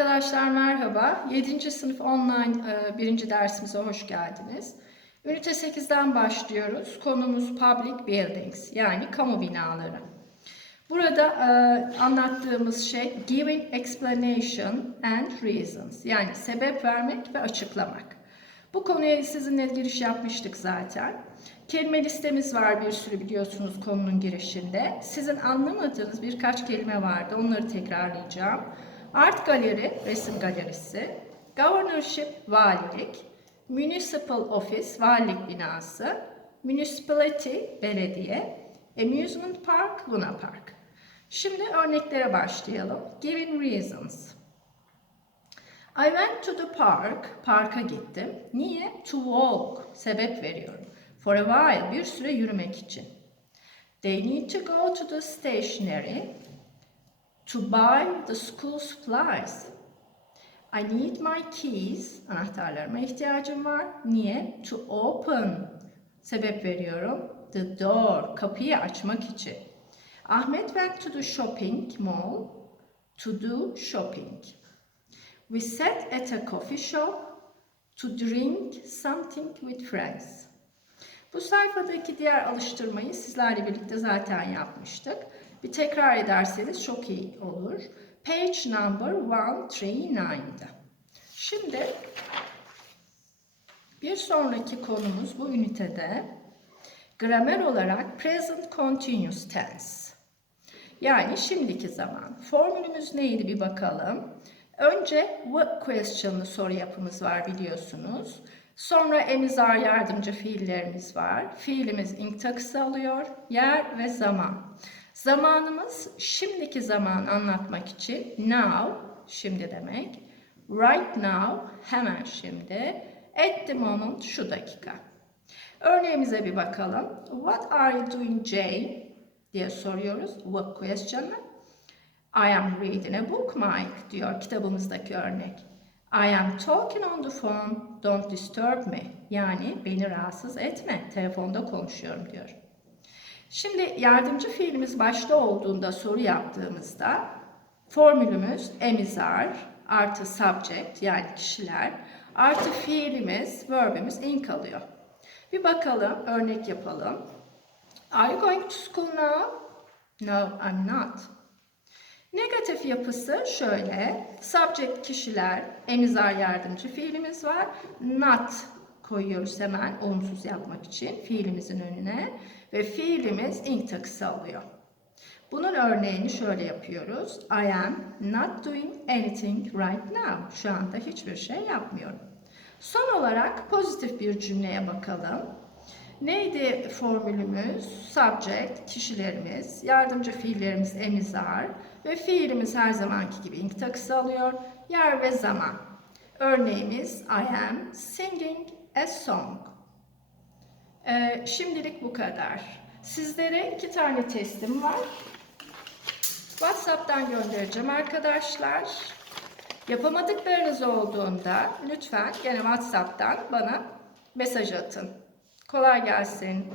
Arkadaşlar merhaba. 7. sınıf online e, birinci dersimize hoş geldiniz. Ünite 8'den başlıyoruz. Konumuz Public Buildings yani kamu binaları. Burada e, anlattığımız şey giving explanation and reasons yani sebep vermek ve açıklamak. Bu konuya sizinle giriş yapmıştık zaten. Kelime listemiz var bir sürü biliyorsunuz konunun girişinde. Sizin anlamadığınız birkaç kelime vardı. Onları tekrarlayacağım. Art galeri, resim galerisi. Governorship, valilik. Municipal office, valilik binası. Municipality, belediye. Amusement park, Luna Park. Şimdi örneklere başlayalım. Giving reasons. I went to the park. Parka gittim. Niye? To walk. Sebep veriyorum. For a while. Bir süre yürümek için. They need to go to the stationery to buy the school supplies. I need my keys. Anahtarlarıma ihtiyacım var. Niye? To open. Sebep veriyorum. The door. Kapıyı açmak için. Ahmet went to the shopping mall to do shopping. We sat at a coffee shop to drink something with friends. Bu sayfadaki diğer alıştırmayı sizlerle birlikte zaten yapmıştık. Bir tekrar ederseniz çok iyi olur. Page number 139'da. Şimdi bir sonraki konumuz bu ünitede gramer olarak present continuous tense. Yani şimdiki zaman. Formülümüz neydi bir bakalım. Önce what question'lı soru yapımız var biliyorsunuz. Sonra emizar yardımcı fiillerimiz var. Fiilimiz ing takısı alıyor. Yer ve zaman. Zamanımız şimdiki zaman anlatmak için now, şimdi demek. Right now, hemen şimdi. At the moment, şu dakika. Örneğimize bir bakalım. What are you doing Jane? diye soruyoruz. What question'ı. I am reading a book Mike diyor kitabımızdaki örnek. I am talking on the phone, don't disturb me. Yani beni rahatsız etme, telefonda konuşuyorum diyor. Şimdi yardımcı fiilimiz başta olduğunda soru yaptığımızda formülümüz emizar artı subject yani kişiler artı fiilimiz, verbimiz in kalıyor. Bir bakalım, örnek yapalım. Are you going to school now? No, I'm not. Negatif yapısı şöyle. Subject kişiler, emizar yardımcı fiilimiz var. Not koyuyoruz hemen olumsuz yapmak için fiilimizin önüne. Ve fiilimiz ing takısı alıyor. Bunun örneğini şöyle yapıyoruz. I am not doing anything right now. Şu anda hiçbir şey yapmıyorum. Son olarak pozitif bir cümleye bakalım. Neydi formülümüz? Subject, kişilerimiz, yardımcı fiillerimiz emizar ve fiilimiz her zamanki gibi ing takısı alıyor. Yer ve zaman. Örneğimiz I am singing a song. Ee, şimdilik bu kadar. Sizlere iki tane testim var. WhatsApp'tan göndereceğim arkadaşlar. Yapamadıklarınız olduğunda lütfen gene WhatsApp'tan bana mesaj atın. Kolay gelsin.